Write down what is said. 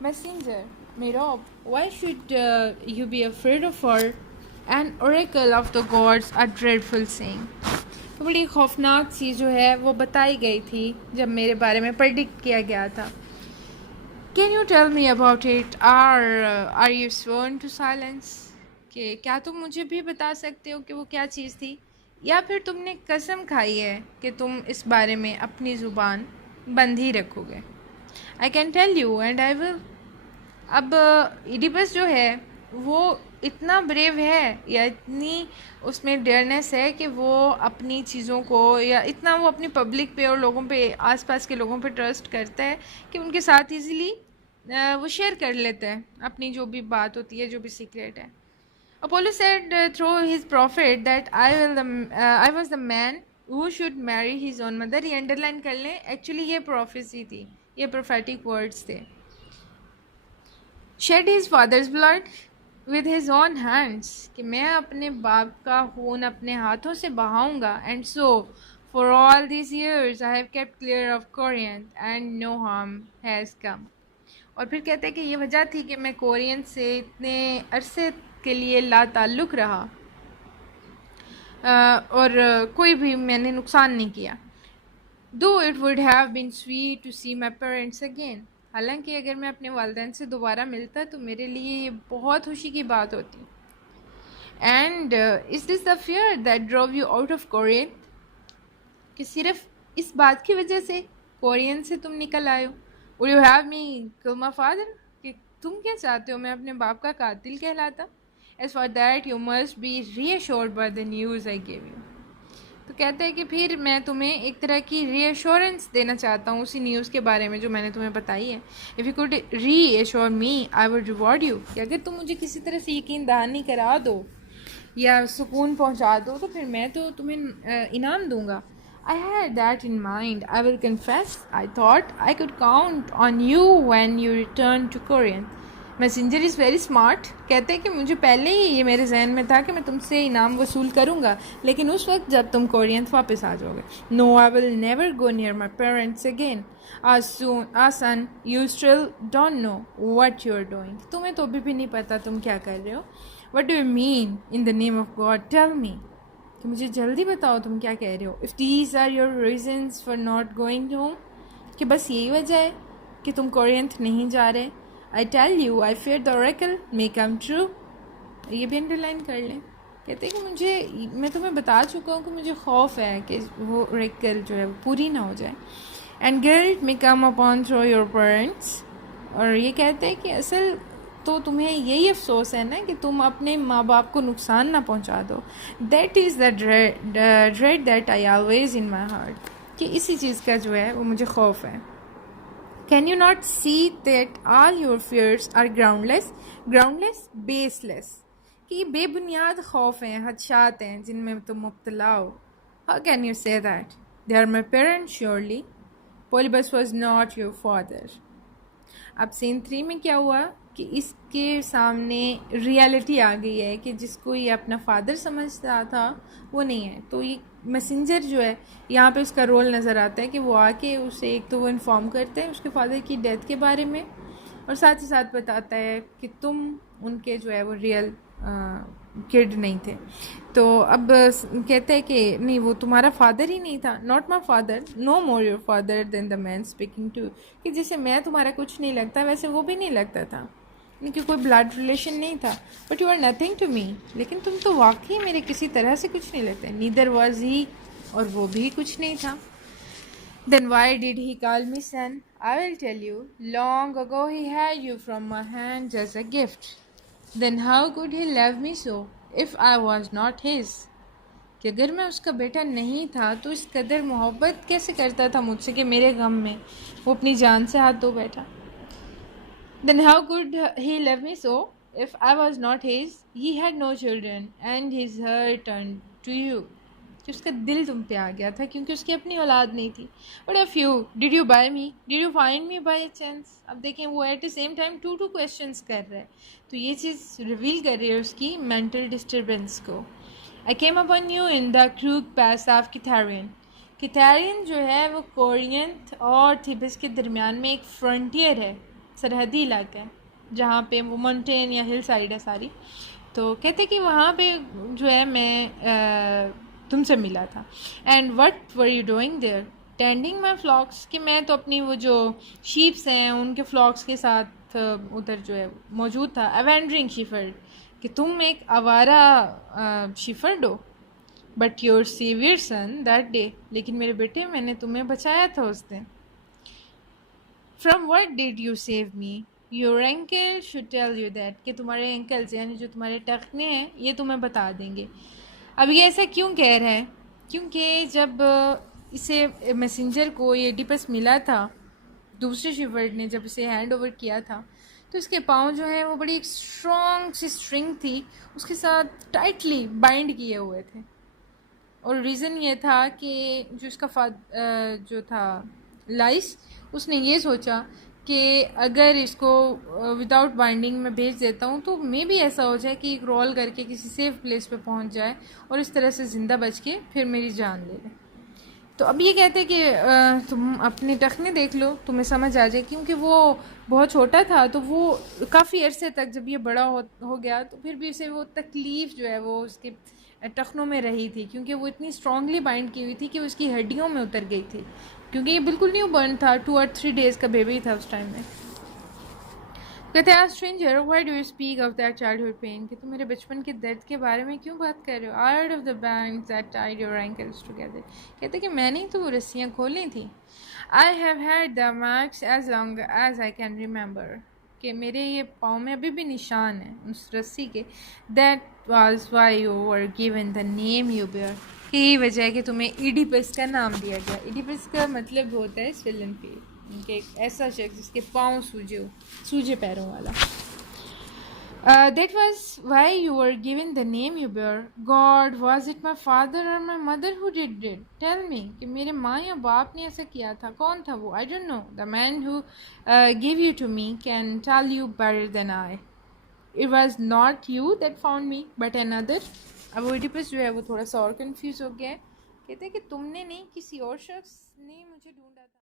Messenger, Mirob, why should you be afraid of her? An oracle of the gods, a dreadful saying. तो बड़ी खौफनाक चीज़ जो है वो बताई गई थी जब मेरे बारे में प्रेडिक्ट किया गया था. Can you tell me about it? Are you sworn to silence? कि क्या तुम मुझे भी बता सकते हो कि वो क्या चीज़ थी, या फिर तुमने कसम खाई है कि तुम इस बारे में अपनी ज़ुबान बंद ही रखोगे. I can tell you and I will. अब इडिपस जो है वो इतना ब्रेव है या इतनी उसमें डेयरनेस है कि वो अपनी चीज़ों को, या इतना वो अपनी पब्लिक पे और लोगों पे, आसपास के लोगों पे ट्रस्ट करता है कि उनके साथ इजीली वो शेयर कर लेता है अपनी जो भी बात होती है, जो भी सीक्रेट है. Apollo said through his prophet that I was the man who should marry his own mother. ये अंडरलाइन कर लें, एक्चुअली ये प्रोफेसी थी, ये प्रोफेटिक वर्ड्स थे. Shed his father's blood with his own hands, कि मैं अपने बाप का खून अपने हाथों से बहाऊंगा. And so for all this years I have kept clear of Corinth and no harm has come. और फिर कहते हैं कि ये वजह थी कि मैं कोरियन से इतने अरसे के लिए ला ताल्लुक़ रहा और कोई भी मैंने नुकसान नहीं किया. Though it would have been sweet to see my parents again, हालांकि अगर मैं अपने वालिदैन से दोबारा मिलता तो मेरे लिए ये बहुत खुशी की बात होती. And is this the fear that drove you out of Korean, कि सिर्फ इस बात की वजह से कोरियन से तुम निकल आए हो. Would you have me kill my father, कि तुम क्या चाहते हो मैं अपने बाप का कातिल कहलाता. As for that you must be reassured by the news I gave you. तो कहते हैं कि फिर मैं तुम्हें एक तरह की रीअश्योरेंस देना चाहता हूँ उसी न्यूज़ के बारे में जो मैंने तुम्हें बताई है. If you could reassure me I would reward you, कि अगर तुम मुझे किसी तरह से यकीन दहानी करा दो या सुकून पहुँचा दो तो फिर मैं तो तुम्हें इनाम दूंगा. I had that in mind. I will confess, I thought I could count on you when you return to Korean. Messenger is very smart. कहते हैं कि मुझे पहले ही ये मेरे जहन में था कि मैं तुमसे इनाम वसूल करूँगा, लेकिन उस वक्त जब तुम कोरियन वापस आ जाओगे. No, I will never go near my parents again. Son, you still don't know what you are doing. तुम्हें तो अभी भी नहीं पता तुम क्या कर रहे हो. What do you mean? In the name of God, tell me. कि मुझे जल्दी बताओ तुम क्या कह रहे हो. If these are your reasons for not going home, कि बस यही वजह है कि तुम कोरियंथ नहीं जा रहे. I tell you I fear the oracle may come true. ये भी अंडरलाइन कर लें. कहते हैं कि मैं तुम्हें बता चुका हूँ कि मुझे खौफ है कि वो ओरेकल जो है वो पूरी ना हो जाए. And guilt may come upon through your parents. और ये कहते हैं कि असल तो तुम्हें यही अफसोस है ना कि तुम अपने माँ बाप को नुकसान ना पहुँचा दो. That is the dread that I always in my heart, कि इसी चीज़ का जो है वो मुझे खौफ है. Can you not see that all your fears are groundless baseless, कि ये बेबुनियाद खौफ हैं, खदशात हैं जिनमें तुम मुब्तला हो. How can you say that? They are my parents surely. Polybus was not your father. अब सीन 3 में क्या हुआ कि इसके सामने रियलिटी आ गई है कि जिसको ये अपना फादर समझता था वो नहीं है. तो ये मैसेंजर जो है यहाँ पे उसका रोल नज़र आता है कि वो आके उसे एक तो वो इन्फॉर्म करते हैं उसके फादर की डेथ के बारे में, और साथ ही साथ बताता है कि तुम उनके जो है वो रियल किड नहीं थे. तो अब कहते हैं कि नहीं, वो तुम्हारा फादर ही नहीं था. Not my father, no more your father than the man speaking to, कि जैसे मैं तुम्हारा कुछ नहीं लगता वैसे वो भी नहीं लगता था, क्योंकि कोई ब्लड रिलेशन नहीं था. But you are nothing to me, लेकिन तुम तो वाकई मेरे किसी तरह से कुछ नहीं लगते. नीदर वॉज ही, और वो भी कुछ नहीं था. Then why did he call me son? I will tell you. Long ago he had you from my hands as a gift. Then how could he love me so if I was not his? कि अगर मैं उसका बेटा नहीं था तो इस कदर मोहब्बत कैसे करता था मुझसे कि मेरे गम में वो अपनी जान से हाथ धो बैठा. Then how could he love me so if I was not his? He had no children and his heart turned to you. कि उसका दिल तुम पे आ गया था क्योंकि उसकी अपनी औलाद नहीं थी। But if you did you buy me, did you find me by chance. अब देखें वो at the same time two questions कर रहा है, तो ये चीज़ रिवील कर रही है उसकी मेंटल डिस्टर्बेंस को। I came upon you in the crook pass of Cithaeron. Cithaeron जो है वो कोरियन और थिबस के दरमियान में एक फ्रंटियर है, सरहदी इलाका है जहाँ पे वो माउंटेन या हिल साइड है सारी। तो कहते कि वहाँ पे जो है मैं तुमसे मिला था। And what were you doing there, tending my flocks, कि मैं तो अपनी वो जो शीप्स हैं उनके फ्लॉक्स के साथ उधर जो है मौजूद था। अवेंडरिंग शिफर्ड, कि तुम एक आवारा शिफर्ड हो। But your saviour son that day, लेकिन मेरे बेटे मैंने तुम्हें बचाया था उस दिन। From what did you save me, your ankle should tell you that, कि तुम्हारे एंकल्स यानी जो तुम्हारे टखने हैं ये तुम्हें बता देंगे। अब ये ऐसा क्यों कह रहा है, क्योंकि जब इसे मैसेंजर को ये एडिपस मिला था, दूसरे शिफर्ड ने जब इसे हैंड ओवर किया था, तो इसके पाँव जो है वो बड़ी एक स्ट्रॉन्ग सी स्ट्रिंग थी उसके साथ टाइटली बाइंड किए हुए थे। और रीज़न ये था कि जो इसका जो था लाइस, उसने ये सोचा कि अगर इसको विदाउट बाइंडिंग में भेज देता हूँ तो मे भी ऐसा हो जाए कि रोल करके किसी सेफ प्लेस पे पहुँच जाए और इस तरह से ज़िंदा बच के फिर मेरी जान ले ले। तो अब ये कहते कि तुम अपने टखने देख लो, तुम्हें समझ आ जाए, क्योंकि वो बहुत छोटा था तो वो काफ़ी अरसे तक जब ये बड़ा हो गया तो फिर भी उसे वो तकलीफ़ जो है वो उसके टखनों में रही थी, क्योंकि वो इतनी स्ट्रांगली बाइंड की हुई थी कि उसकी हड्डियों में उतर गई थी, क्योंकि ये बिल्कुल न्यू बर्न था, 2 और 3 डेज़ का बेबी था उस टाइम में। कहते हैं stranger why do you speak of that childhood pain, कि तुम मेरे बचपन के दर्द के बारे में क्यों बात कर रहे हो। Out of the band that tied your ankles together, कहते कि मैंने ही तो वो रस्सियाँ खोली थी। I have had the marks as long as I can remember, कि मेरे ये पाँव में अभी भी निशान है उस रस्सी के। That was why you were given the name you bear, कि यही वजह है कि तुम्हें इडिपस का नाम दिया गया। इडिपस का मतलब होता है स्विलन पे, उनके एक ऐसा शख्स जिसके पाँव सूजे पैरों वाला। That was why you were given the name you bear. God, was it my father or my mother who did it? Tell me, कि मेरे माँ या बाप ने ऐसा किया था, कौन था वो? I don't know. The man who gave you to me can tell you better than I. It was not you that found me, but another. अब ओडिपस जो है वो थोड़ा सा और कंफ्यूज हो गया है, कहते हैं कि तुमने नहीं, किसी और शख्स ने मुझे ढूंढा था।